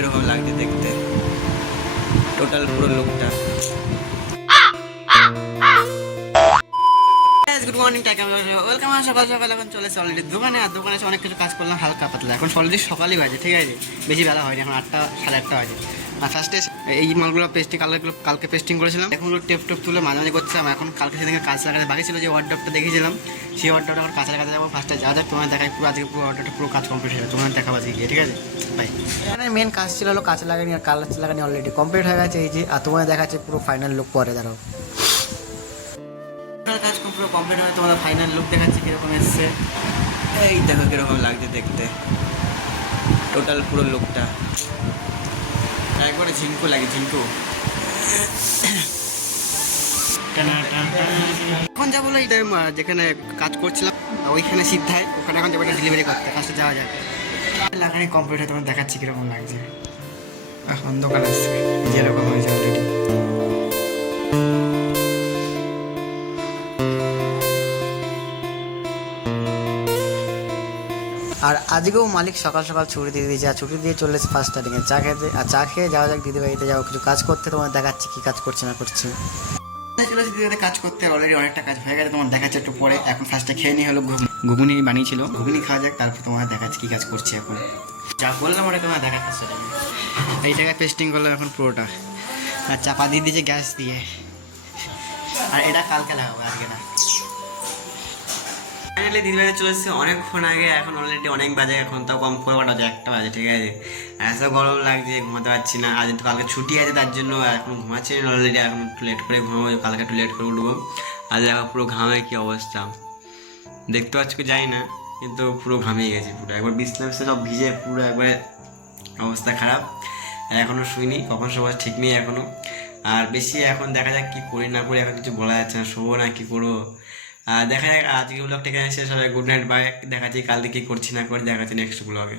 কিরকম লাগছে দেখতে, টোটাল পুরো লুকটা। Good morning, welcome. সকাল সকাল এখন চলেছে অলরেডি দোকানে, আর দোকানে এসে অনেক কিছু কাজ করলাম হালকা পাতলা। এখন অলরেডি সকালই বাজে, ঠিক আছে, বেশি বেলা হয়নি, এখন 8টা সাড়ে 8টা বাজে। আর ফার্স্টে এই মালগুলো পেস্টিং কালকে পেস্টিং করেছিলাম, এখন টেপ তুলে মাঝে করছিলাম। এখন কালকে সেদিকে কাজ লাগাতে বাকি ছিল, যে ওয়ার্ডরোবটা দেখেছিলাম সেই ওয়ার্ডরোবটা এখন কাছে লাগাতে যাবো। ফার্স্টে যা তোমার দেখাই, পুরো আজকে পুরো ওয়ার্ডরোবটা পুরো কাজ কমপ্লিট হয়ে যাবে, তোমার দেখাবো আজকে গিয়ে, ঠিক আছে ভাই। এখানে মেন কাজ ছিল হলো কাঁচ লাগানি, আর কালার লাগানি অলরেডি কমপ্লিট হয়ে গেছে এই যে। আর তোমার দেখাচ্ছে পুরো ফাইনাল লুক পরে, দাঁড়াও কাজ পুরো কমপ্লিট হয়ে তোমাদের ফাইনাল লুক দেখাচ্ছি কিরকম এসছে। এই দেখো কিরকম লাগছে দেখতে, টোটাল পুরো লুকটা। একবারে ঝিঙ্কু লাগে, ঝিঙ্কু। এখন যা বলো, এইটা যেখানে কাজ করছিলাম ওইখানে সিদ্ধায়, ওখানে এখন যাবো ডেলিভারি করতে, ফার্স্টে যাওয়া যায়। লাগানি কমপ্লিট হয়ে তোমার দেখাচ্ছি কিরকম লাগছে। এখন দোকান আসছে যেরকম হয়েছে অলরেডি। আর আজকেও মালিক সকাল সকাল ছুটি দিয়ে দিয়েছে, আর ছুটি দিয়ে চলে এসেছে ফার্স্ট স্টার্টিংয়ে চা খেতে। আর চা খেয়ে যাওয়া যাক দিদি বাড়িতে, যাও কিছু কাজ করতে, তোমার দেখাচ্ছি কী কাজ করছে না করছে। চলে এসেছি দিদিতে কাজ করতে, অলরেডি অনেকটা কাজ হয়ে গেছে, তোমার দেখাচ্ছে একটু পরে। এখন ফার্স্টে খেয়ে নিয়ে হলো ঘুগনি বানিয়েছিল, ঘুগনি খাওয়া যাক, তারপর তোমার দেখাচ্ছি কী কাজ করছে এখন। যা বললাম ওটা তোমার দেখা ফার্স্ট এই জায়গায় পেস্টিং করলাম এখন পুরোটা, আর চাপা দিয়ে দিয়েছে গ্যাস দিয়ে। আর এটা কালকে লাগাবো, আজকে না। ফাইনালি দিদি বাড়ি চলে এসেছে অনেকক্ষণ আগে, এখন অলরেডি অনেক বাজে, এখন তাও কম করে বাজে, 1টা বাজে, ঠিক আছে। এত গরম লাগছে, ঘুমাতে পারছি না। আজ তো কালকে ছুটি আছে, তার জন্য এখন ঘুমাচ্ছি না অলরেডি। এখন একটু লেট করে ঘুমাবো, কালকে একটু লেট করে উঠবো। আর দেখো পুরো ঘামে কি অবস্থা দেখতে পাচ্ছ কি যাই না, কিন্তু পুরো ঘামিয়ে গেছি পুরো, একবার বিছনা সব ভিজে পুরো একবারে অবস্থা খারাপ। এখনও শুইনি, কখন সবার ঠিক নেই এখনও। আর বেশি এখন দেখা যাক কী করি না করি, এখন কিছু বলা যাচ্ছে না, শোবো না কী করবো। দেখা যাক আজকে ব্লগটা এখানে শেষ হবে। Good night, bye. দেখাচ্ছি কালকে কী করছি না করে, দেখাচ্ছি নেক্সট ব্লগে।